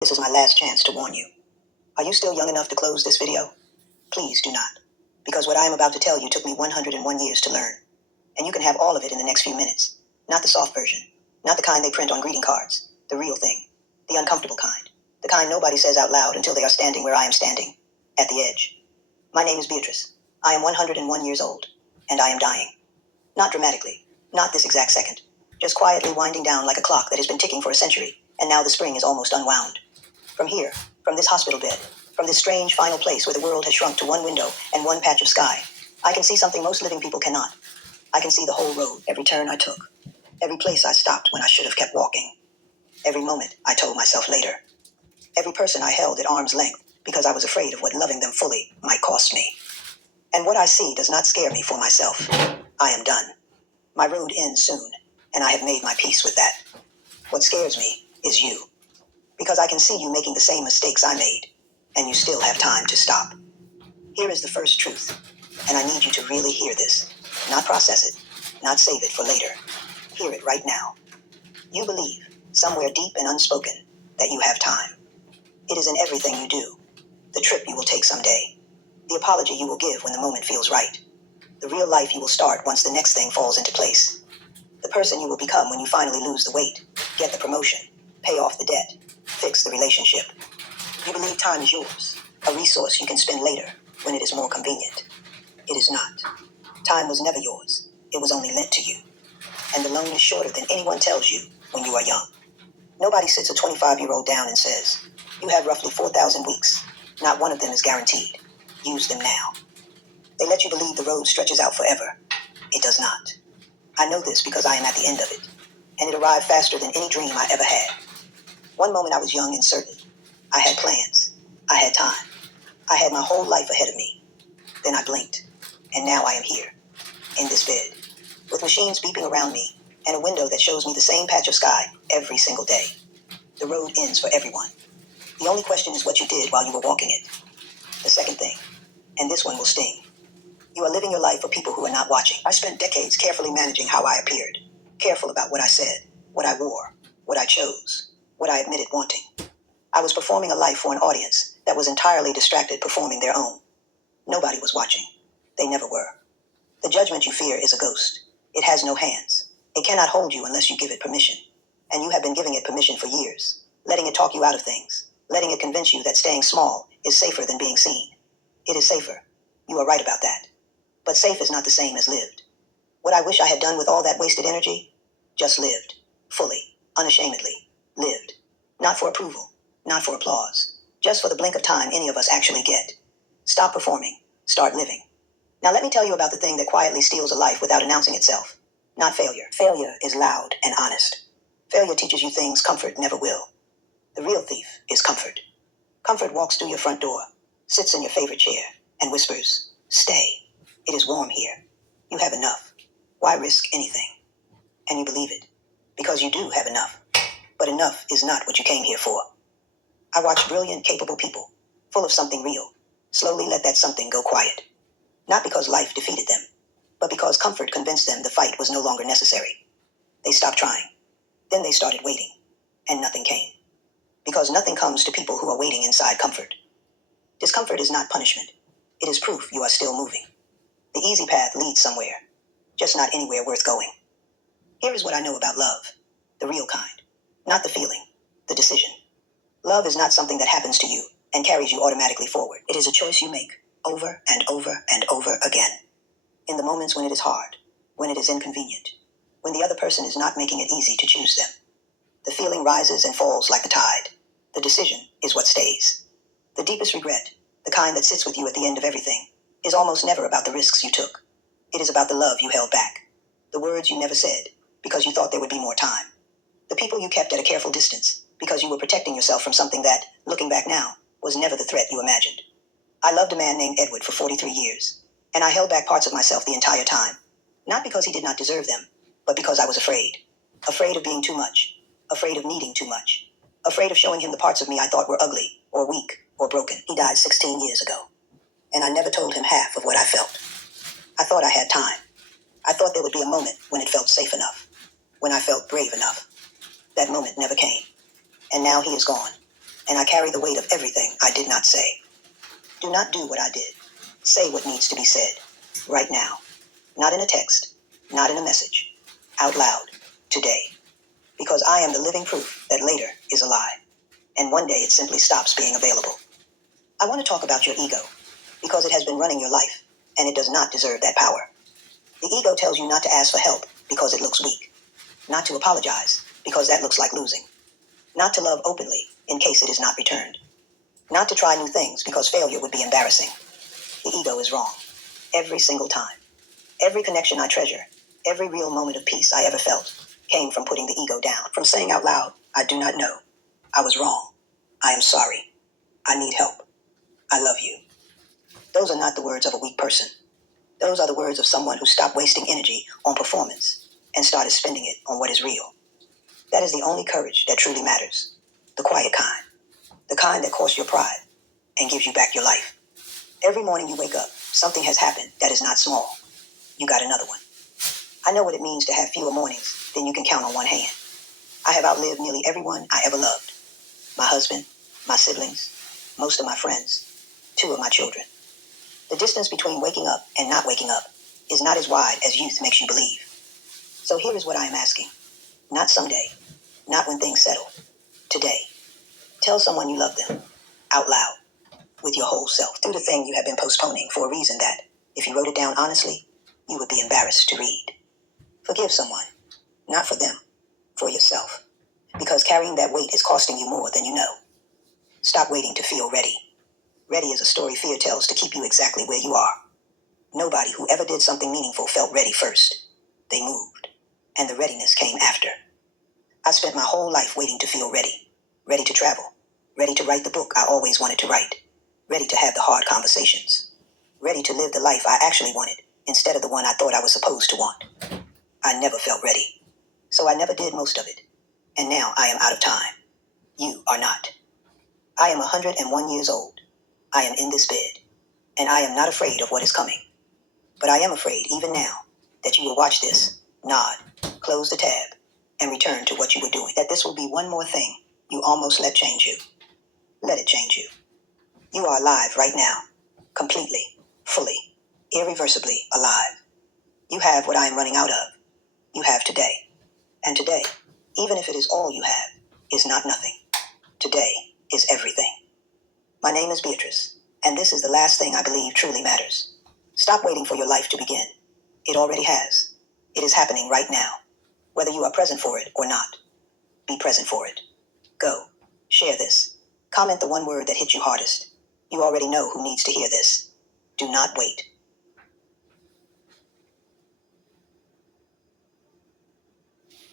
This is my last chance to warn you. Are you still young enough to close this video? Please do not. Because what I am about to tell you took me 101 years to learn. And you can have all of it in the next few minutes. Not the soft version. Not the kind they print on greeting cards. The real thing. The uncomfortable kind. The kind nobody says out loud until they are standing where I am standing. At the edge. My name is Beatrice. I am 101 years old. And I am dying. Not dramatically. Not this exact second. Just quietly winding down like a clock that has been ticking for a century. And now the spring is almost unwound. From here, from this hospital bed, from this strange final place where the world has shrunk to one window and one patch of sky, I can see something most living people cannot. I can see the whole road, every turn I took, every place I stopped when I should have kept walking, every moment I told myself later, every person I held at arm's length because I was afraid of what loving them fully might cost me. And what I see does not scare me for myself. I am done. My road ends soon, and I have made my peace with that. What scares me is you. Because I can see you making the same mistakes I made, and you still have time to stop. Here is the first truth, and I need you to really hear this. Not process it, not save it for later. Hear it right now. You believe, somewhere deep and unspoken, that you have time. It is in everything you do. The trip you will take someday. The apology you will give when the moment feels right. The real life you will start once the next thing falls into place. The person you will become when you finally lose the weight, get the promotion, pay off the debt, fix the relationship. You believe time is yours, a resource you can spend later when it is more convenient. It is not. Time was never yours. It was only lent to you. And the loan is shorter than anyone tells you when you are young. Nobody sits a 25-year-old down and says, you have roughly 4,000 weeks. Not one of them is guaranteed. Use them now. They let you believe the road stretches out forever. It does not. I know this because I am at the end of it. And it arrived faster than any dream I ever had. One moment I was young and certain. I had plans. I had time. I had my whole life ahead of me. Then I blinked. And now I am here. In this bed. With machines beeping around me. And a window that shows me the same patch of sky every single day. The road ends for everyone. The only question is what you did while you were walking it. The second thing. And this one will sting. You are living your life for people who are not watching. I spent decades carefully managing how I appeared. Careful about what I said. What I wore. What I chose. What I admitted wanting. I was performing a life for an audience that was entirely distracted performing their own. Nobody was watching. They never were. The judgment you fear is a ghost. It has no hands. It cannot hold you unless you give it permission. And you have been giving it permission for years. Letting it talk you out of things. Letting it convince you that staying small is safer than being seen. It is safer. You are right about that. But safe is not the same as lived. What I wish I had done with all that wasted energy? Just lived. Fully. Unashamedly. Lived. Not for approval. Not for applause. Just for the blink of time any of us actually get. Stop performing. Start living. Now let me tell you about the thing that quietly steals a life without announcing itself. Not failure. Failure is loud and honest. Failure teaches you things comfort never will. The real thief is comfort. Comfort walks through your front door, sits in your favorite chair, and whispers, stay. It is warm here. You have enough. Why risk anything? And you believe it. Because you do have enough. But enough is not what you came here for. I watched brilliant, capable people, full of something real, slowly let that something go quiet. Not because life defeated them, but because comfort convinced them the fight was no longer necessary. They stopped trying. Then they started waiting, and nothing came. Because nothing comes to people who are waiting inside comfort. Discomfort is not punishment. It is proof you are still moving. The easy path leads somewhere, just not anywhere worth going. Here is what I know about love, the real kind. Not the feeling, the decision. Love is not something that happens to you and carries you automatically forward. It is a choice you make over and over and over again. In the moments when it is hard, when it is inconvenient, when the other person is not making it easy to choose them. The feeling rises and falls like the tide. The decision is what stays. The deepest regret, the kind that sits with you at the end of everything, is almost never about the risks you took. It is about the love you held back. The words you never said because you thought there would be more time. The people you kept at a careful distance because you were protecting yourself from something that, looking back now, was never the threat you imagined. I loved a man named Edward for 43 years, and I held back parts of myself the entire time. Not because he did not deserve them, but because I was afraid. Afraid of being too much. Afraid of needing too much. Afraid of showing him the parts of me I thought were ugly, or weak, or broken. He died 16 years ago, and I never told him half of what I felt. I thought I had time. I thought there would be a moment when it felt safe enough, when I felt brave enough. That moment never came, and now he is gone. and I carry the weight of everything I did not say. Do not do what I did. Say what needs to be said, right now. Not in a text, not in a message. Out loud, today. Because I am the living proof that later is a lie, and one day it simply stops being available. I want to talk about your ego, because it has been running your life, and it does not deserve that power. The ego tells you not to ask for help because it looks weak, not to apologize because that looks like losing, not to love openly in case it is not returned, not to try new things because failure would be embarrassing. The ego is wrong, every single time. Every connection I treasure, every real moment of peace I ever felt, came from putting the ego down, from saying out loud, I do not know. I was wrong. I am sorry. I need help. I love you. Those are not the words of a weak person. Those are the words of someone who stopped wasting energy on performance and started spending it on what is real. That is the only courage that truly matters. The quiet kind. The kind that costs your pride and gives you back your life. Every morning you wake up, something has happened that is not small. You got another one. I know what it means to have fewer mornings than you can count on one hand. I have outlived nearly everyone I ever loved. My husband, my siblings, most of my friends, 2 of my children. The distance between waking up and not waking up is not as wide as youth makes you believe. So here is what I am asking. Not someday, not when things settle. Today. Tell someone you love them, out loud, with your whole self. Do the thing you have been postponing for a reason that, if you wrote it down honestly, you would be embarrassed to read. Forgive someone, not for them, for yourself. Because carrying that weight is costing you more than you know. Stop waiting to feel ready. Ready is a story fear tells to keep you exactly where you are. Nobody who ever did something meaningful felt ready first. They moved, and the readiness came after. I spent my whole life waiting to feel ready. Ready to travel. Ready to write the book I always wanted to write. Ready to have the hard conversations. Ready to live the life I actually wanted, instead of the one I thought I was supposed to want. I never felt ready. So I never did most of it. And now I am out of time. You are not. I am 101 years old. I am in this bed. And I am not afraid of what is coming. But I am afraid, even now, that you will watch this, nod, close the tab, and return to what you were doing. That this will be one more thing you almost let change you. Let it change you. You are alive right now. Completely, fully, irreversibly alive. You have what I am running out of. You have today. And today, even if it is all you have, is not nothing. Today is everything. My name is Beatrice, and this is the last thing I believe truly matters. Stop waiting for your life to begin. It already has. It is happening right now. Whether you are present for it or not, be present for it. Go. Share this. Comment the one word that hit you hardest. You already know who needs to hear this. Do not wait.